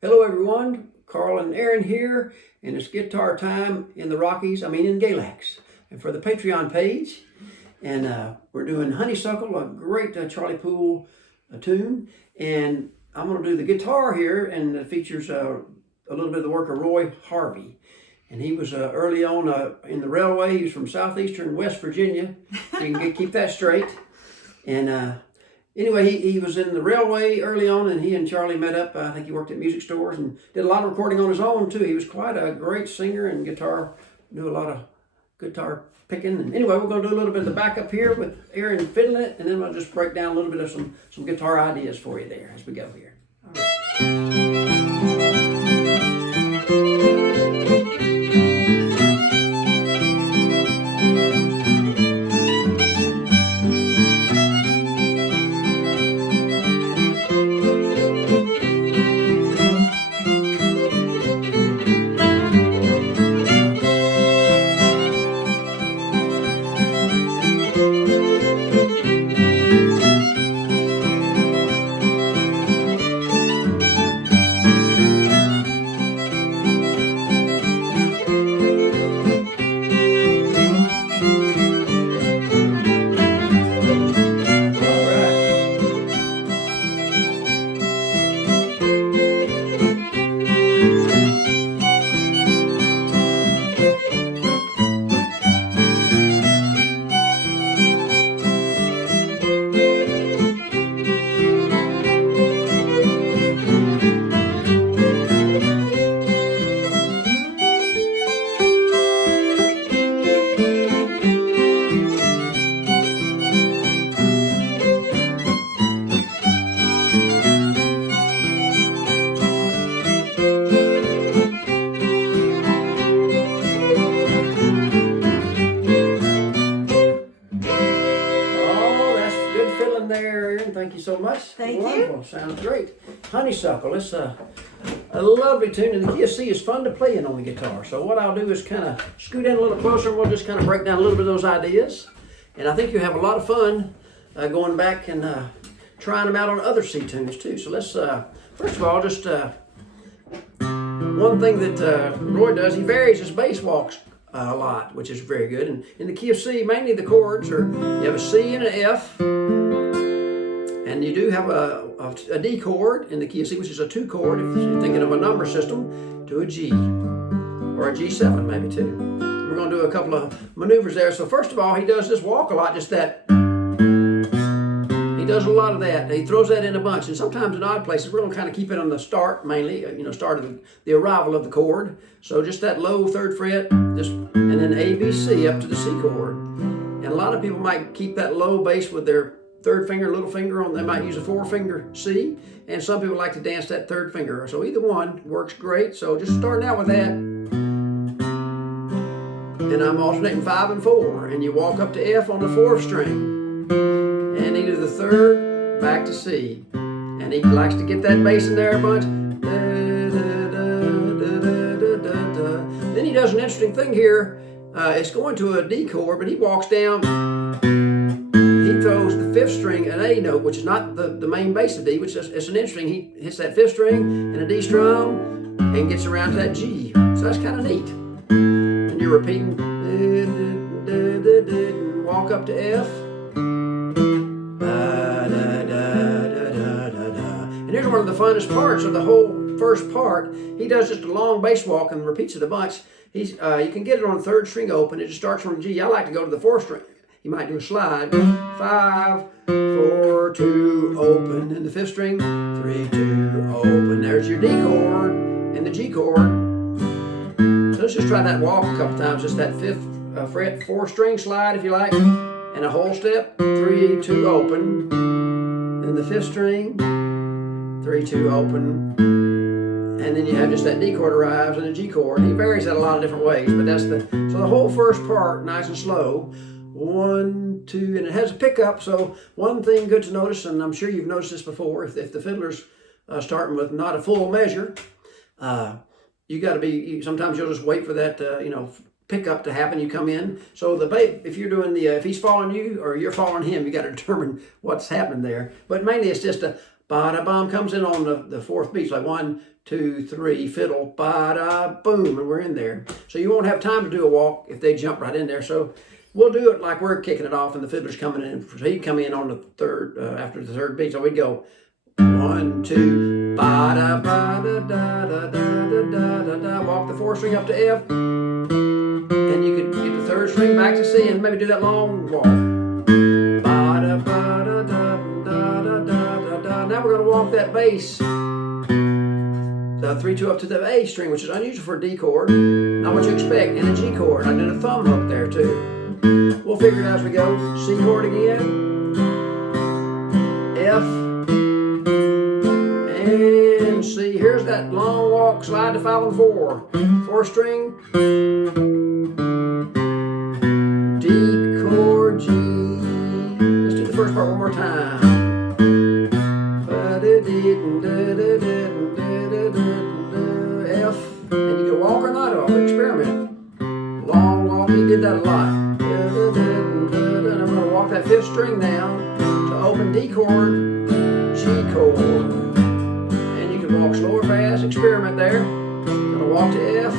Hello everyone, Carl and Erynn here, and it's guitar time in the Rockies, in Galax. And for the Patreon page, and we're doing Honeysuckle, a great Charlie Poole tune. And I'm going to do the guitar here, and it features a little bit of the work of Harvey. And he was early on in the railway. He was from southeastern West Virginia, so you can keep that straight. And anyway, he was in the railway early on, and he and Charlie met up. I think he worked at music stores and did a lot of recording on his own, too. He was quite a great singer and guitar, knew a lot of guitar picking. And anyway, we're going to do a little bit of the backup here with Erynn fiddling it, and then we'll just break down a little bit of some guitar ideas for you there as we go here. All right. There, Erynn, thank you so much. Thank Wonderful. you. Sounds great. Honeysuckle, it's a lovely tune, and the key of C is fun to play in on the guitar. So what I'll do is kind of scoot in a little closer, and we'll just kind of break down a little bit of those ideas. And I think you'll have a lot of fun going back and trying them out on other C tunes too. So let's, first of all, just one thing that Roy does, he varies his bass walks a lot, which is very good. And in the key of C, mainly the chords are, you have a C and an F, and you do have a D chord in the key of C, which is a 2 chord, if you're thinking of a number system, to a G, or a G7 maybe too. We're going to do a couple of maneuvers there. So first of all, he does this walk a lot, just that. He does a lot of that. He throws that in a bunch, and sometimes in odd places. We're going to kind of keep it on the start mainly, start of the arrival of the chord. So just that low 3rd fret, and then A, B, C up to the C chord. And a lot of people might keep that low bass with their 3rd finger, little finger on. They might use a 4-finger C, and some people like to dance that 3rd finger. So either one works great. So just starting out with that, and I'm alternating 5 and 4, and you walk up to F on the 4th string, and either the 3rd back to C, and he likes to get that bass in there a bunch. Then he does an interesting thing here. It's going to a D chord, but he walks down. He throws the 5th string, an A note, which is not the main bass of D, which is it's an interesting. He hits that 5th string and a D strum and gets around to that G. So that's kind of neat. And you're repeating, walk up to F. And here's one of the funnest parts of the whole first part. He does just a long bass walk and repeats it a bunch. You can get it on 3rd string open. It just starts from G. I like to go to the 4th string. You might do a slide. 5, 4, 2, open. And the 5th string, 3, 2, open. There's your D chord and the G chord. So let's just try that walk a couple times. Just that 5th fret, 4th string slide if you like. And a whole step, 3, 2, open. Then the 5th string, 3, 2, open. And then you have just that D chord arrives and a G chord. He varies that a lot of different ways, but that's so the whole first part, nice and slow. 1, 2, and it has a pickup. So one thing good to notice, and I'm sure you've noticed this before, if the fiddler's starting with not a full measure, you got to be. Sometimes you'll just wait for that, pickup to happen. You come in. So if you're doing if he's following you or you're following him, you got to determine what's happening there. But mainly it's just a Ba-da-bum comes in on the fourth beat, like 1, 2, 3, fiddle, ba-da-boom, and we're in there. So you won't have time to do a walk if they jump right in there. So we'll do it like we're kicking it off and the fiddler's coming in. So he'd come in on the third, after the third beat. So we'd go 1, 2, ba-da-ba-da-da-da-da-da-da-da-da. Walk the fourth string up to F. And you could get the third string back to C and maybe do that long walk. Ba-da-ba-da-da-da-da-da-da. Now we're going to walk that bass, the 3-2 up to the A string, which is unusual for a D chord. Not what you expect, and a G chord. I did a thumb hook there too. We'll figure it out as we go. C chord again, F, and C. Here's that long walk, slide to 5 and 4. Fourth string, D chord, G. Let's do the first part one more time. F, and you can walk or not, or experiment. Long walk, he did that a lot. And I'm going to walk that fifth string now to open D chord, G chord. And you can walk slow or fast, experiment there. Going to walk to F.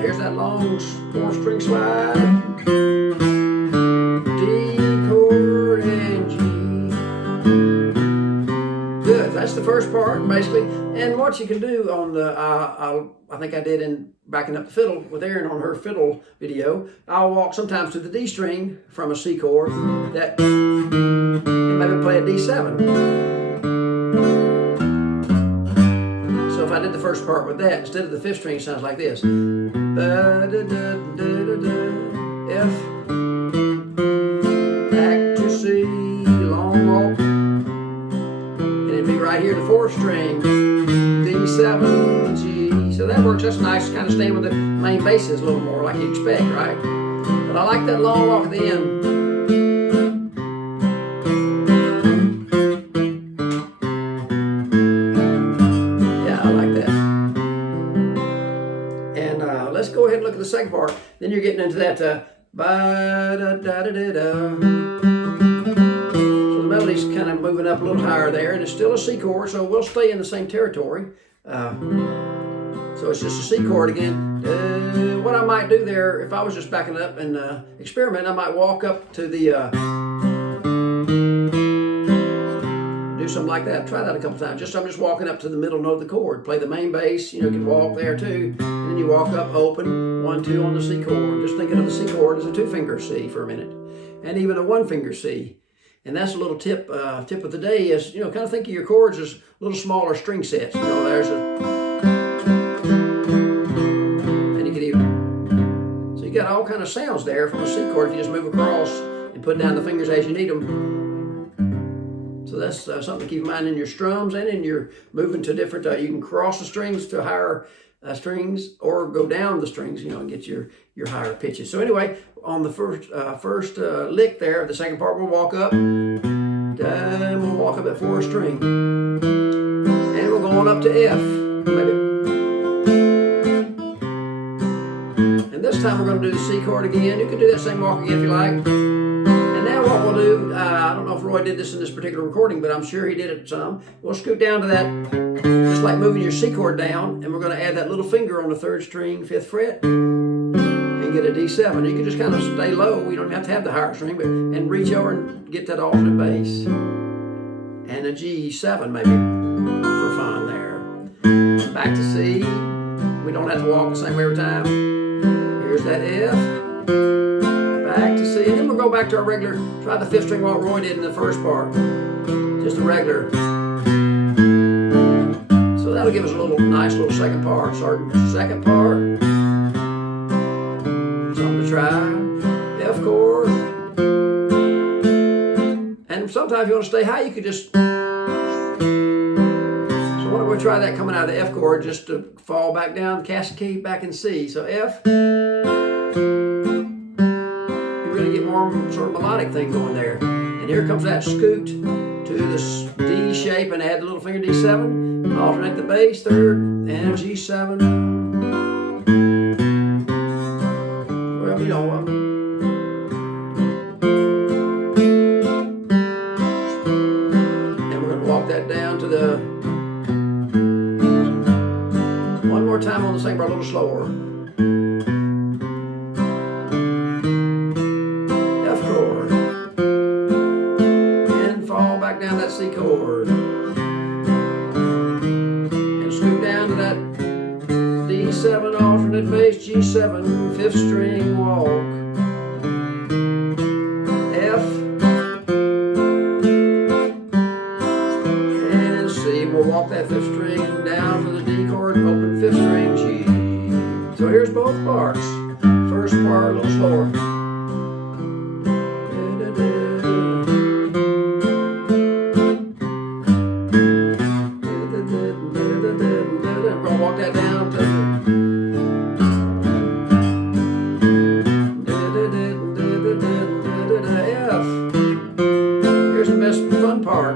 Here's that long fourth string slide. That's the first part, basically. And what you can do on the, I think I did in backing up the fiddle with Erynn on her fiddle video, I'll walk sometimes to the D string from a C chord, that, and maybe play a D7. So if I did the first part with that, instead of the fifth string, it sounds like this. F, back to C, long walk. Right here, the fourth string, D7, G. So that works. That's nice, kind of staying with the main basses a little more like you expect, right? But I like that long walk at the end. Yeah, I like that. And let's go ahead and look at the second part. Then you're getting into that ba-da-da-da-da-da. Melody's kind of moving up a little higher there, and it's still a C chord, so we'll stay in the same territory. So it's just a C chord again. What I might do there, if I was just backing up and experiment, I might walk up to the, do something like that. Try that a couple times. I'm just walking up to the middle note of the chord. Play the main bass, you can walk there too. And then you walk up, open, 1, 2 on the C chord. Just thinking of the C chord as a 2-finger C for a minute. And even a 1-finger C. And that's a little tip of the day is, kind of think of your chords as little smaller string sets. There's a, and you can even, so you got all kind of sounds there from a C chord if you just move across and put down the fingers as you need them. So that's something to keep in mind in your strums and in your moving to different, you can cross the strings to higher strings or go down the strings, and get your higher pitches. So anyway, on the first lick there, the second part we'll walk up, and we'll walk up that fourth string, and we'll go on up to F, maybe. And this time we're going to do the C chord again. You can do that same walk again if you like. And now what we'll do, I don't know if Roy did this in this particular recording, but I'm sure he did it some. We'll scoot down to that, just like moving your C chord down, and we're going to add that little finger on the third string, 5th fret, and get a D7. You can just kind of stay low. You don't have to have the higher string, and reach over and get that alternate bass. And a G7 maybe for fun there. Back to C. We don't have to walk the same way every time. Here's that F. Back to C, and then we'll go back to our regular, try the 5th string what Roy did in the first part. Just a regular. So that'll give us a nice little second part. Second part. Something to try. F chord. And sometimes if you want to stay high, you could just, so why don't we try that coming out of the F chord just to fall back down, cascade back in C. So F. Really get more sort of melodic thing going there. And here comes that scoot to the D shape and add the little finger D7, alternate the bass, third, and G7. Well, to the, one more time on the same bar, a little slower. F chord. And fall back down that C chord. And scoop down to that D7 alternate bass, G7, 5th string walk. F. And C. We'll walk that 5th string down to the D chord, open 5th string, G. So here's both parts. First part a little slower. We're going to walk that down to F. Here's the best fun part.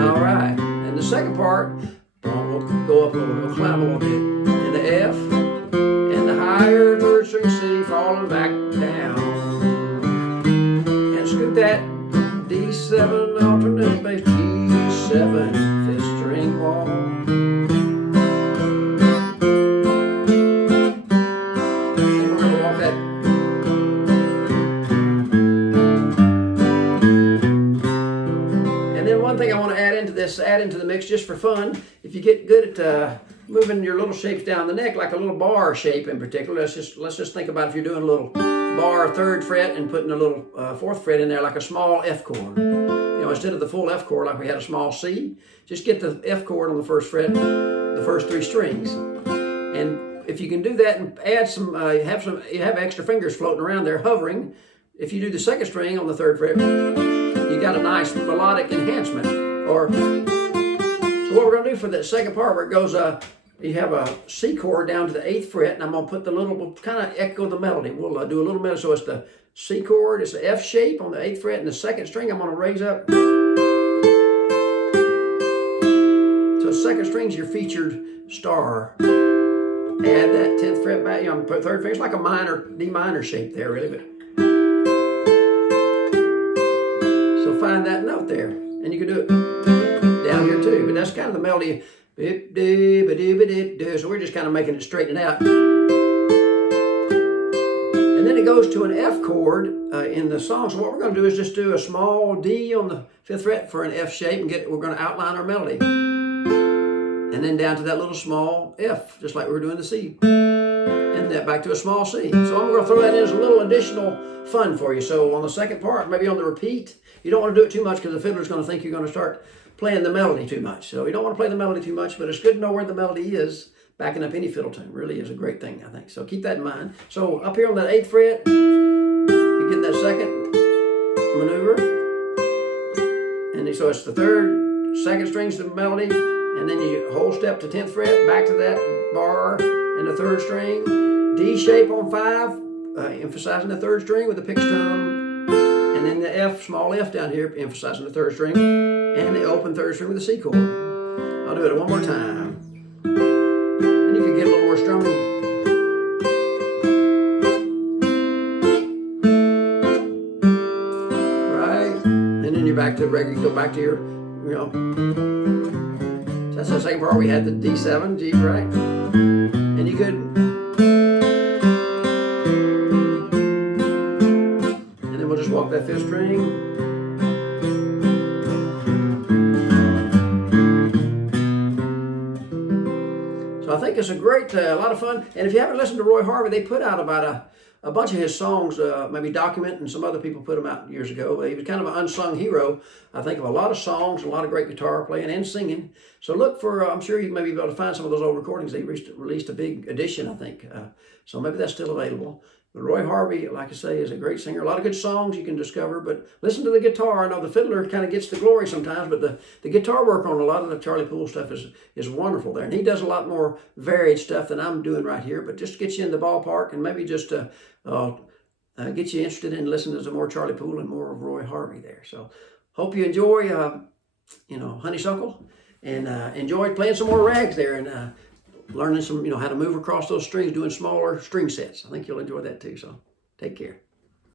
All right, and the second part, we'll go up a little, we'll climb a little bit. And the F, and the higher 3rd string C, falling back down. And scoop that D7 alternate bass, G7, 5th string walk. One thing I want to add into the mix just for fun, if you get good at moving your little shapes down the neck, like a little bar shape in particular, let's just think about if you're doing a little bar 3rd fret and putting a little 4th fret in there, like a small F chord. You know, instead of the full F chord like we had a small C, just get the F chord on the 1st fret, the first 3 strings. And if you can do that and add some, you have extra fingers floating around there hovering. If you do the 2nd string on the 3rd fret, you got a nice melodic enhancement. Or so what we're going to do for that second part, where it goes, you have a C chord down to the 8th fret, and I'm going to put the little, we'll kind of echo the melody. We'll do a little melody. So it's the C chord, it's the F shape on the 8th fret, and the 2nd string I'm going to raise up. So 2nd string's your featured star. Add that 10th fret back. You know, put 3rd finger. It's like a minor, D minor shape there, really. But so find that note there. And you can do it down here too, but that's kind of the melody. So we're just kind of making it straighten it out. And then it goes to an F chord in the song. So what we're going to do is just do a small D on the 5th fret for an F shape, and we're going to outline our melody. And then down to that little small F, just like we were doing the C. And that back to a small C. So I'm going to throw that in as a little additional fun for you. So on the second part, maybe on the repeat, you don't want to do it too much because the fiddler's going to think you're going to start playing the melody too much. So you don't want to play the melody too much, but it's good to know where the melody is. Backing up any fiddle tune really is a great thing, I think. So keep that in mind. So up here on that 8th fret, you get that 2nd maneuver. And so it's the 2nd string's the melody, and then you whole step to 10th fret, back to that bar and the 3rd string. D shape on 5, emphasizing the 3rd string with the pick strum. And then the F, small F down here, emphasizing the 3rd string. And the open 3rd string with the C chord. I'll do it one more time. And you can get a little more strumming. Right? And then you're back to regular, go back to your, you know. So that's the second part. We had the D7, G, right? And you could. And then we'll just walk that 5th string. So I think it's a great, a lot of fun. And if you haven't listened to Roy Harvey, they put out about a bunch of his songs, maybe Document, and some other people put them out years ago. He was kind of an unsung hero, I think, of a lot of songs, a lot of great guitar playing and singing. So look for, I'm sure you may be able to find some of those old recordings. They released a big edition, I think. So maybe that's still available. But Roy Harvey, like I say, is a great singer. A lot of good songs you can discover, but listen to the guitar. I know the fiddler kind of gets the glory sometimes, but the guitar work on a lot of the Charlie Poole stuff is wonderful there. And he does a lot more varied stuff than I'm doing right here, but just to get you in the ballpark and maybe just to get you interested in listening to some more Charlie Poole and more of Roy Harvey there. So hope you enjoy, Honeysuckle, and enjoy playing some more rags there, and learning some, how to move across those strings, doing smaller string sets. I think you'll enjoy that too. So take care.